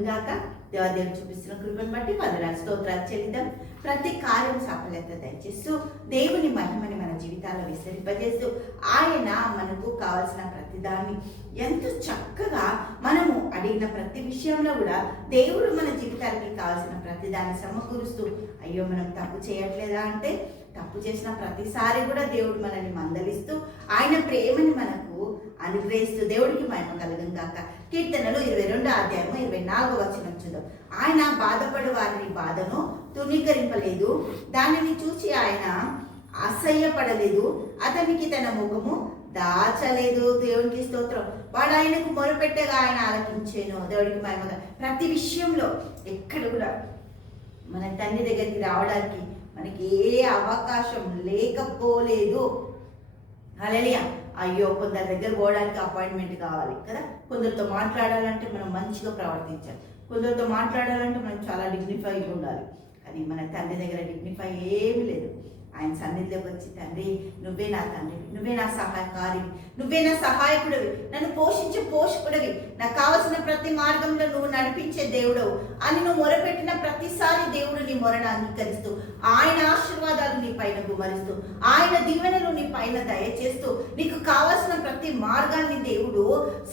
కలుగునుగాక దేవాదేవి చూపిస్తున్న కృపను బట్టి వందనాలు స్తోత్రాలు చెల్లిద్దాం. ప్రతి కార్యం సఫలత దయచేస్తూ దేవుని మహిమని మన జీవితాల్లో విస్తరింపజేస్తూ ఆయన మనకు కావలసిన ప్రతిదాన్ని ఎంతో చక్కగా మనము అడిగిన ప్రతి విషయంలో కూడా దేవుడు మన జీవితానికి కావలసిన ప్రతిదాన్ని సమకూరుస్తూ అయ్యో మనం తప్పు చేయట్లేదా అంటే తప్పు చేసిన ప్రతిసారి కూడా దేవుడు మనల్ని మందలిస్తూ ఆయన ప్రేమని మనకు అనుగ్రహిస్తూ దేవుడికి మహిమ కలగం కాక కీర్తనలు ఇరవై రెండు అధ్యాయము ఇరవై నాలుగు వచ్చిన చూద్దాం. ఆయన బాధపడు వారిని బాధను తునీకరింపలేదు దానిని చూసి ఆయన అసహ్యపడలేదు. అతనికి తన ముఖము దాచలేదు. దేవునికి స్తోత్రం. వాడు ఆయనకు మొరపెట్టగా ఆయన ఆలకించాను. దేవుడికి మహిమగా ప్రతి విషయంలో ఎక్కడ కూడా మన తండ్రి దగ్గరికి రావడానికి మనకి ఏ అవకాశం లేకపోలేదు. అలలియా అయ్యో కొందరి దగ్గర పోవడానికి అపాయింట్మెంట్ కావాలి కదా. కొందరితో మాట్లాడాలంటే మనం మంచిగా ప్రవర్తించాలి. కొందరితో మాట్లాడాలంటే మనం చాలా డిగ్నిఫైగా ఉండాలి. కానీ మన తండ్రి దగ్గర డిగ్నిఫై ఏమీ లేదు. ఆయన సన్నిధిలోకి వచ్చి తండ్రి నువ్వే నా తండ్రి నువ్వే నా సహాయకారి నువ్వే నా సహాయకుడివి నన్ను పోషించే పోషకుడివి. నాకు కావలసిన ప్రతి మార్గంలో నువ్వు నడిపించే దేవుడవు అని నువ్వు మొరపెట్టిన ప్రతిసారి దేవుడు నీ మొరను అంగీకరిస్తూ ఆయన ఆశీర్వాదాలు నీ పైన గుమరిస్తూ ఆయన దీవెనలు నీ పైన దయచేస్తూ నీకు కావలసిన ప్రతి మార్గాన్ని దేవుడు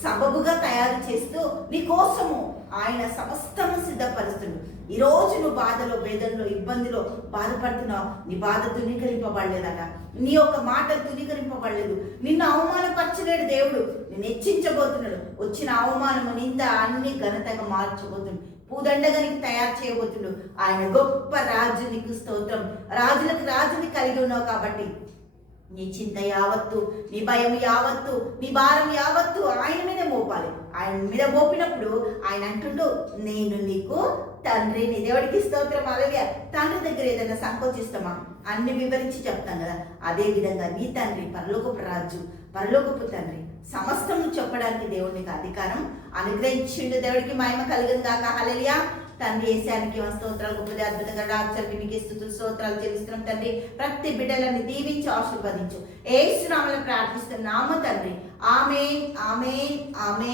సబబుగా తయారు చేస్తూ నీ కోసము ఆయన సమస్తము సిద్ధపరుస్తుండు ఈ రోజు నువ్వు బాధలో వేదనలో ఇబ్బందిలో బాధపడుతున్నావు. నీ బాధతో తునీకరింపబడలేదట. నీ యొక్క మాట తునీకరింపబడలేదు. నిన్ను అవమానపరచలేడు దేవుడు. నిన్ను హెచ్చించబోతున్నాడు. వచ్చిన అవమానము నింద అన్ని ఘనతగా మార్చబోతున్నాడు పూదండగా నీకు తయారు చేయబోతుండు ఆయన గొప్ప రాజు నీకు స్తోత్రం. రాజులకు రాజుని కలిగి ఉన్నావు కాబట్టి నీ చింత యావత్తు నీ భయం యావత్తు నీ భారం యావత్తు ఆయన మీద మోపాలి. ఆయన మీద మోపినప్పుడు ఆయన అంటుండు నేను నీకు తండ్రిని దేవుడికి స్తోత్రం అలాగే. తండ్రి దగ్గర ఏదైనా సంకోచిస్తామా? అన్ని వివరించి చెప్తాం కదా. అదే విధంగా నీ తండ్రి పరలోకపు రాజు పరలోకపు తండ్రి సమస్తం చెప్పడానికి దేవుడికి అధికారం. అనుగ్రహించిండు దేవుడికి మహిమ కలిగింది కాక హలలియా తండ్రి ఏసానికి స్తోత్రాలు గొప్పది అద్భుతంగా రాజ్యానికి మీకు స్థుతులు స్తోత్రాలు చెల్లిస్తున్నాం తండ్రి. ప్రతి బిడ్డలని దీవించి ఆశీర్వదించు. ఏసునామలు ప్రార్థిస్తున్నాము తండ్రి. ఆమె ఆమె ఆమె